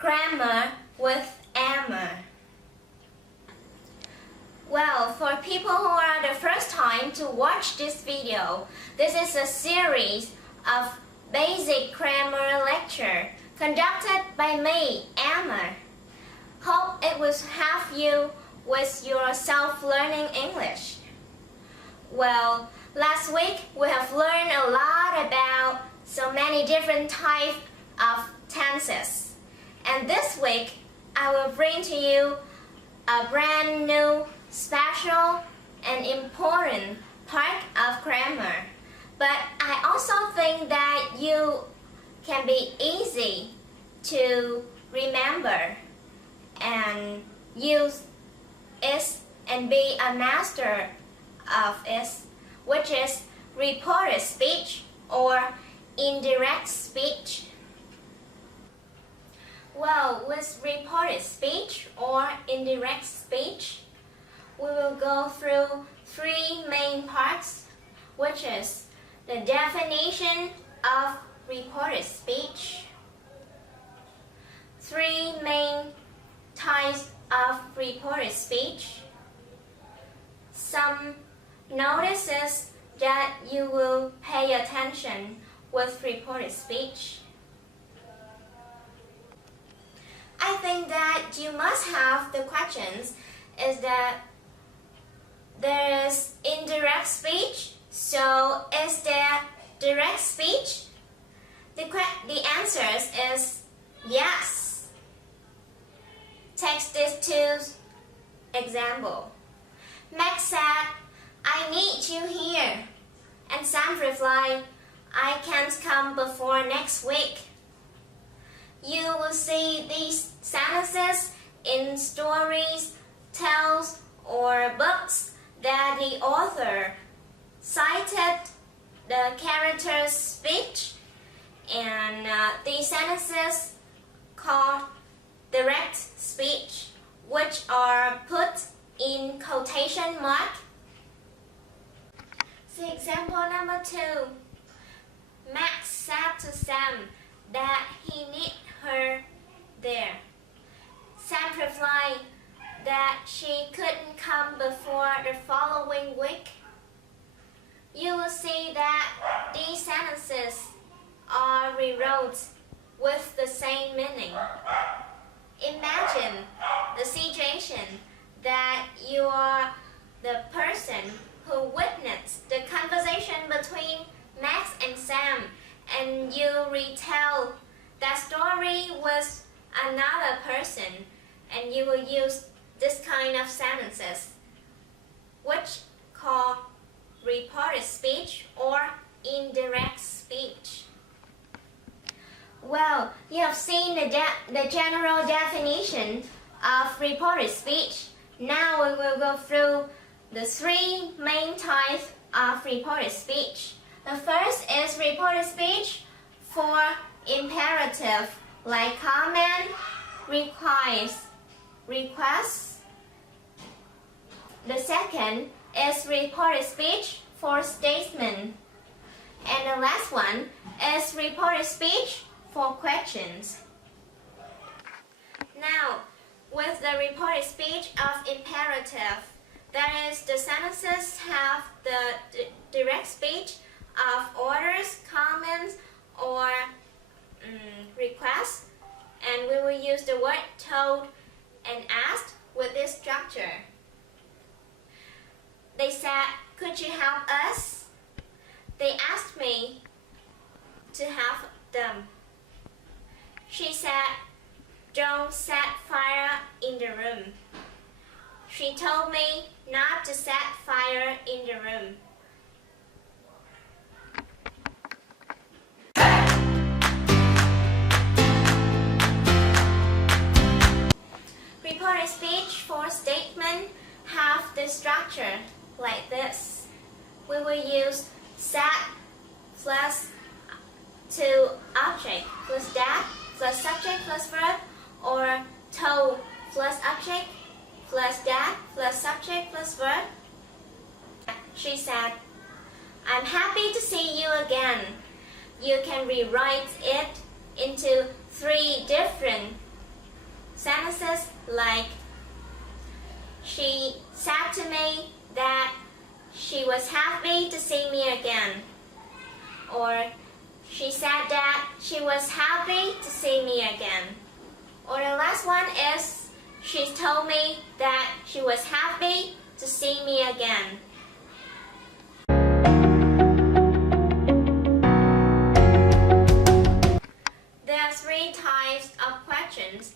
Grammar with Emma. Well, for people who are the first time to watch this video, this is a series of basic grammar lecture conducted by me, Emma. Hope it will help you with your self-learning English. Well, last week we have learned a lot about so many different types of tenses. And this week I will bring to you a brand new, special and important part of grammar. But I also think that you can be easy to remember and use it and be a master of it, which is reported speech or indirect speech. Well, with reported speech or indirect speech, we will go through three main parts, which is the definition of reported speech, three main types of reported speech, some notices that you will pay attention with reported speech. I think that you must have the questions is that there is indirect speech, so is there direct speech? The answer is yes. Take these two examples. Max said, "I need you here." And Sam replied, "I can't come before next week." You will see these sentences in stories, tales, or books that the author cited the character's speech, and these sentences called direct speech, which are put in quotation mark. See example number 2. Max said to Sam that he need her there. Sam replied that she couldn't come before the following week. You will see that these sentences are rewrote with the same meaning. Imagine the situation that you are the person who witnessed the conversation between Max and Sam, and you retell that story with another person, and you will use this kind of sentences, which called reported speech or indirect speech. Well, you have seen the general definition of reported speech. Now we will go through the three main types of reported speech. The first is reported speech for imperative, like command, requests. The second is reported speech for statement. And the last one is reported speech for questions. Now, with the reported speech of imperative, that is, the sentences have the direct speech of orders, commands, or requests, and we will use the word told and asked with this structure. They said, "Could you help us?" They asked me to help them. She said, "Don't set fire in the room." She told me not to set fire in the room. Reported speech for statement have the structure like this. We will use set plus to object plus that plus subject plus verb, or told plus object plus that plus subject plus verb. She said, "I'm happy to see you again." You can rewrite it into three different sentences like she said to me that she was happy to see me again, or she said that she was happy to see me again. Or the last one is she told me that she was happy to see me again. There are three types of questions: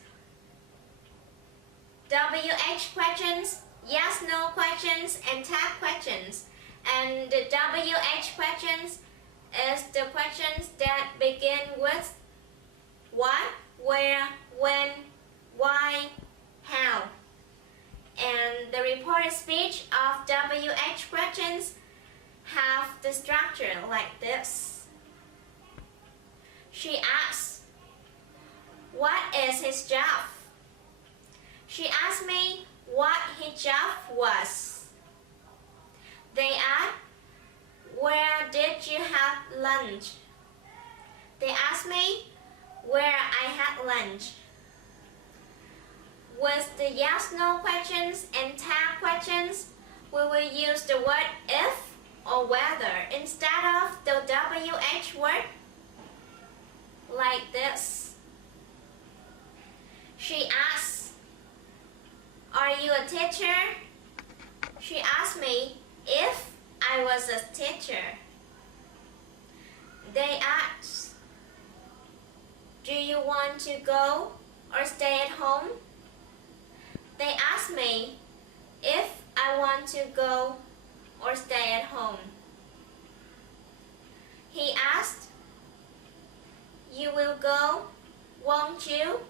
WH questions, yes/no questions, and tag questions. And the WH questions is the questions that begin with what, where, when, why, how. And the reported speech of WH questions have the structure like this. She asks, what is his job? She asked me what his job was. They asked, where did you have lunch? They asked me where I had lunch. With the yes/no questions and tag questions, we will use the word if or whether instead of the WH word, like this. She asks, are you a teacher? She asked me if I was a teacher. They asked, do you want to go or stay at home? They asked me if I want to go or stay at home. He asked, you will go, won't you?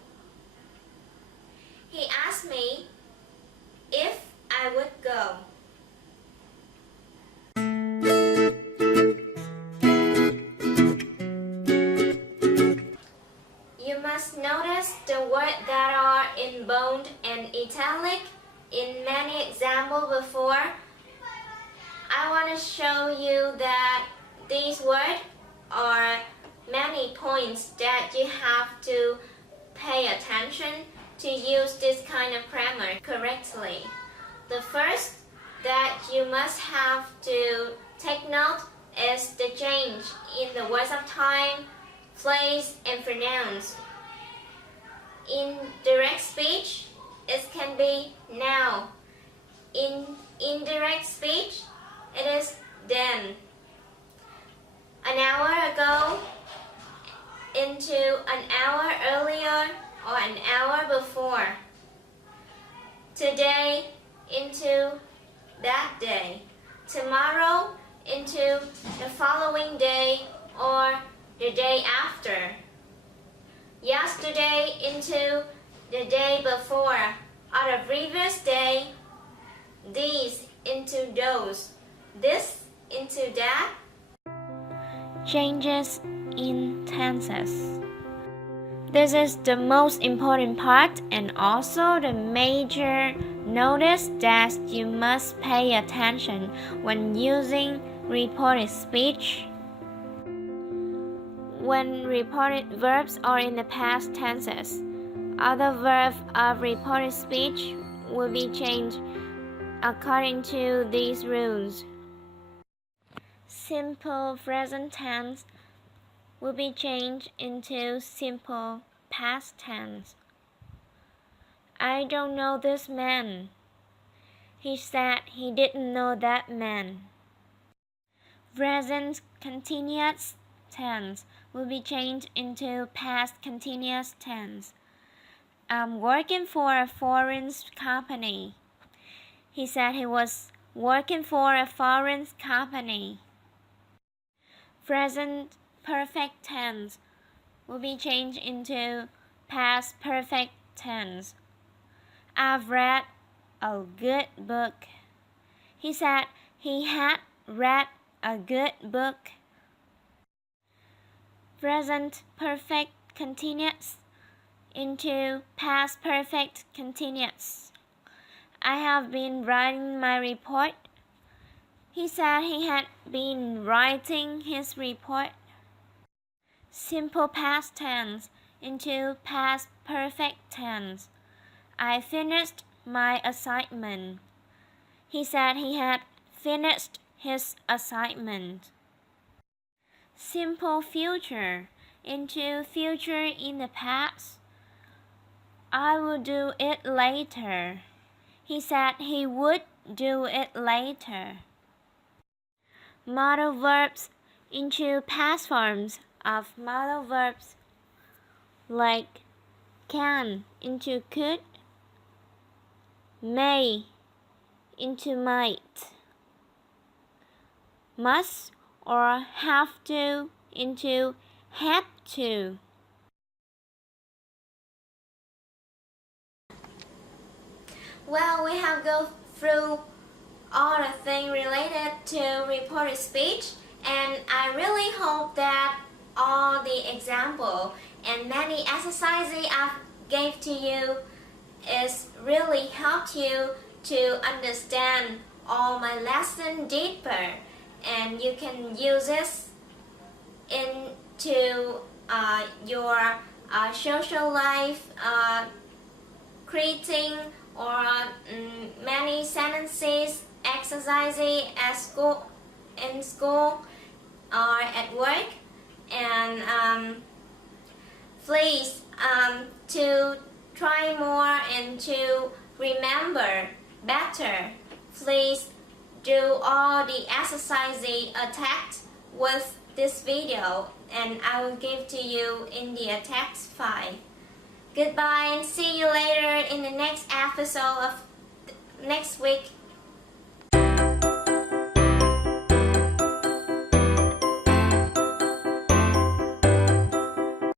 He asked me if I would go. You must notice the words that are in bold and italic in many examples before. I want to show you that these words are many points that you have to pay attention to use this kind of grammar correctly. The first that you must have to take note is the change in the words of time, place, and pronouns. In direct speech, it can be now. In indirect speech, it is then. An hour ago, into an hour earlier, or an hour before. Today, into that day. Tomorrow, into the following day or the day after. Yesterday into the day before or the previous day. These into those. This into that. Changes in tenses. This is the most important part and also the major notice that you must pay attention when using reported speech. When reported verbs are in the past tenses, other verbs of reported speech will be changed according to these rules. Simple present tense will be changed into simple past tense. I don't know this man. He said he didn't know that man. Present continuous tense will be changed into past continuous tense. I'm working for a foreign company. He said he was working for a foreign company. Present perfect tense will be changed into past perfect tense. I've read a good book. He said he had read a good book. Present perfect continuous into past perfect continuous. I have been writing my report. He said he had been writing his report. Simple past tense into past perfect tense. I finished my assignment. He said he had finished his assignment. Simple future into future in the past. I will do it later. He said he would do it later. Modal verbs into past forms of modal verbs like can into could, may into might, must or have to into had to. Well, we have gone through all the things related to reported speech, and I really hope that all the example and many exercises I gave to you is really helped you to understand all my lesson deeper, and you can use this into your social life, creating or many sentences, exercises at school, in school, or at work, and please to try more and to remember better. Please do all the exercises attached with this video, and I will give to you in the text file. Goodbye and see you later in the next episode of next week.